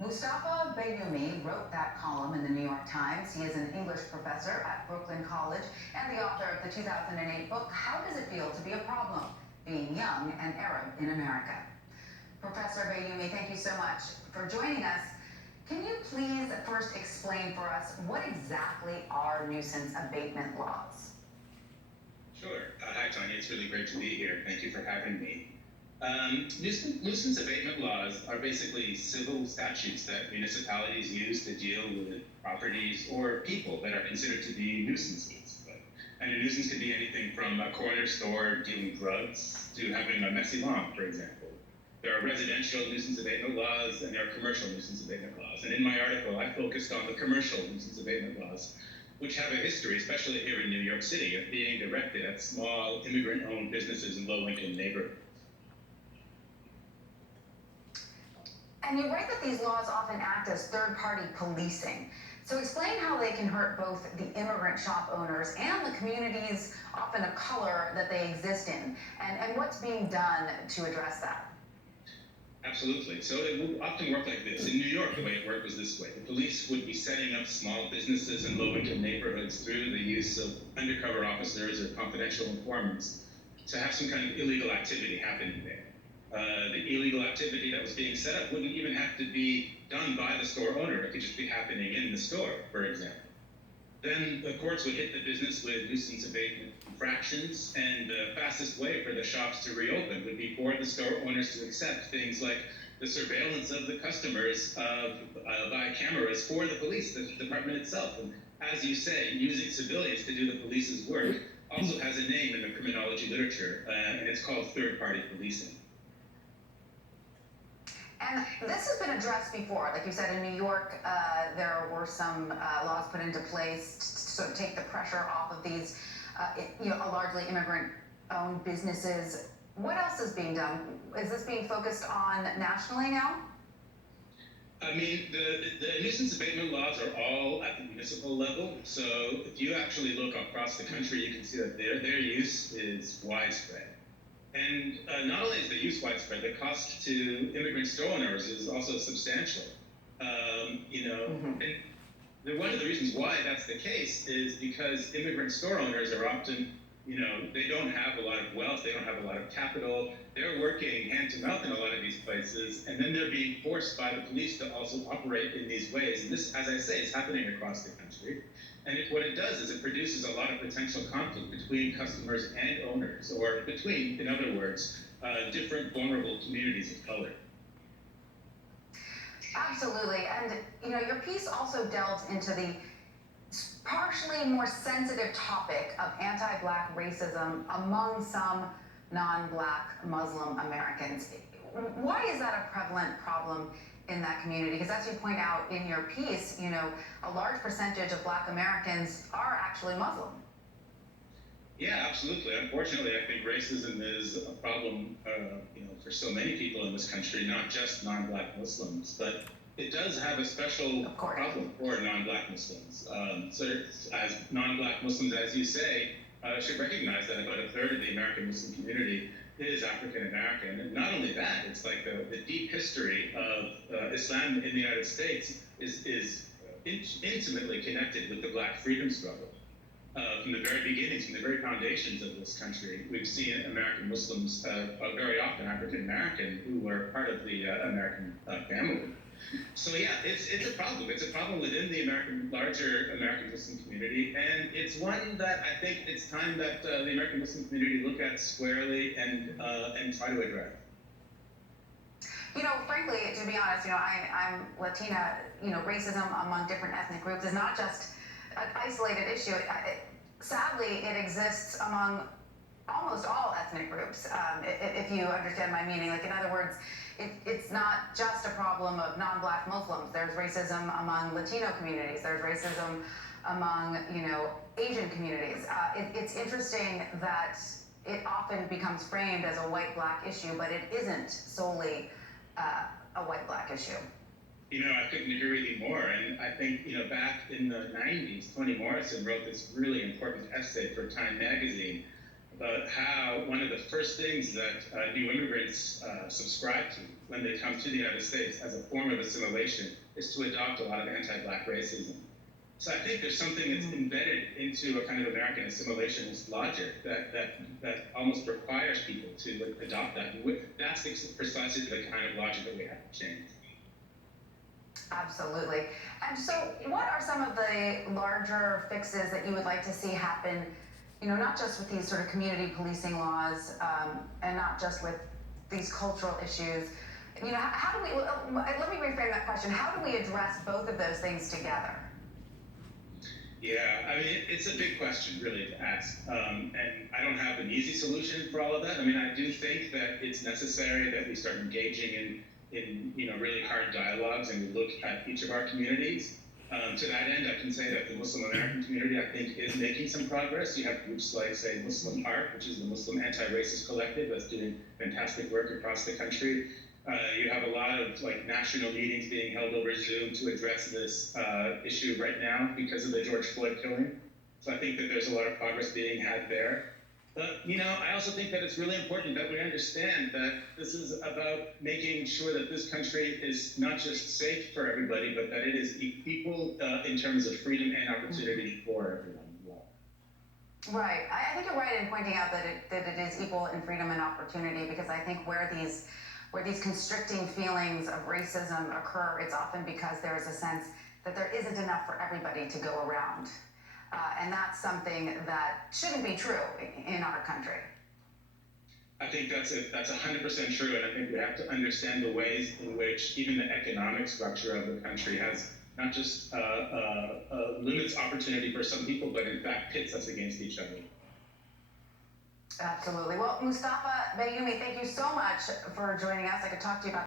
Mustafa Bayoumi wrote that column in the New York Times. He is an English professor at Brooklyn College and the author of the 2008 book, How Does It Feel to Be a Problem? Being Young and Arab in America. Professor Bayoumi, thank you so much for joining us. Can you please first explain for us what exactly are nuisance abatement laws? Sure. Hi, Tanya. It's really great to be here. Thank you for having me. Nuisance abatement laws are basically civil statutes that municipalities use to deal with properties or people that are considered to be nuisances. And a nuisance could be anything from a corner store dealing drugs to having a messy lawn, for example. There are residential nuisance abatement laws and there are commercial nuisance abatement laws. And in my article, I focused on the commercial nuisance abatement laws, which have a history, especially here in New York City, of being directed at small immigrant-owned businesses in low-income neighborhoods. And you write that these laws often act as third-party policing. So explain how they can hurt both the immigrant shop owners and the communities, often of color, that they exist in, and what's being done to address that. Absolutely. So it would often work like this. In New York, the way it worked was this way. The police would be setting up small businesses in low-income neighborhoods through the use of undercover officers or confidential informants to have some kind of illegal activity happening there. The illegal activity that was being set up wouldn't even have to be done by the store owner. It could just be happening in the store, for example. Then the courts would hit the business with nuisance abatement infractions, and the fastest way for the shops to reopen would be for the store owners to accept things like the surveillance of the customers by cameras for the police, the department itself. And as you say, using civilians to do the police's work also has a name in the criminology literature, and it's called third-party policing. And this has been addressed before. Like you said, in New York, there were some laws put into place to sort of take the pressure off of these, largely immigrant-owned businesses. What else is being done? Is this being focused on nationally now? I mean, the nuisance abatement laws are all at the municipal level. So if you actually look across the country, you can see that their use is widespread. And not only is the use widespread, the cost to immigrant store owners is also substantial. And one of the reasons why that's the case is because immigrant store owners are often, they don't have a lot of wealth, they don't have a lot of capital, they're working hand to mouth in a lot of these places, and then they're being forced by the police to also operate in these ways. And this, as I say, is happening across the country. And what it does is it produces a lot of potential conflict between customers and owners, or between, in other words, different vulnerable communities of color. Absolutely. And, your piece also delves into the partially more sensitive topic of anti-Black racism among some non-Black Muslim Americans. Why is that a prevalent problem in that community? Because as you point out in your piece, a large percentage of Black Americans are actually Muslim. Yeah, absolutely. Unfortunately, I think racism is a problem, for so many people in this country, not just non-Black Muslims, but it does have a special problem for non-Black Muslims. So as non-Black Muslims, as you say, should recognize that about a third of the American Muslim community is African American. And not only that, it's like the deep history of Islam in the United States is intimately connected with the Black freedom struggle. From the very beginnings, from the very foundations of this country, we've seen American Muslims, very often African American, who were part of the American family. So yeah, it's a problem. It's a problem within the larger American Muslim community, and it's one that I think it's time that the American Muslim community look at squarely and try to address. Frankly, to be honest, I'm Latina. Racism among different ethnic groups is not just an isolated issue. Sadly, it exists among almost all ethnic groups, if you understand my meaning. Like, in other words, it's not just a problem of non-Black Muslims. There's racism among Latino communities. There's racism among, Asian communities. It's interesting that it often becomes framed as a white-Black issue, but it isn't solely a white-Black issue. I couldn't agree with you more. And I think, back in the 90s, Toni Morrison wrote this really important essay for Time magazine about how one of the first things that new immigrants subscribe to when they come to the United States as a form of assimilation is to adopt a lot of anti-Black racism. So I think there's something that's embedded into a kind of American assimilationist logic that almost requires people to adopt that. And that's precisely the kind of logic that we have to change. Absolutely. And so what are some of the larger fixes that you would like to see happen, not just with these sort of community policing laws, and not just with these cultural issues? How do we, let me reframe that question. How do we address both of those things together? Yeah, I mean, it's a big question, really, to ask. And I don't have an easy solution for all of that. I mean, I do think that it's necessary that we start engaging in really hard dialogues and we look at each of our communities. To that end, I can say that the Muslim American community, I think, is making some progress. You have groups like, say, Muslim Heart, which is the Muslim Anti-Racist Collective that's doing fantastic work across the country. You have a lot of national meetings being held over Zoom to address this issue right now because of the George Floyd killing. So I think that there's a lot of progress being had there. But, I also think that it's really important that we understand that this is about making sure that this country is not just safe for everybody, but that it is equal in terms of freedom and opportunity for everyone. Right. I think you're right in pointing out that it is equal in freedom and opportunity, because I think where these constricting feelings of racism occur, it's often because there is a sense that there isn't enough for everybody to go around. And that's something that shouldn't be true in our country. I think that's 100% true, and I think we have to understand the ways in which even the economic structure of the country has not just limits opportunity for some people, but in fact pits us against each other. Absolutely. Well, Mustafa Bayoumi, thank you so much for joining us. I could talk to you about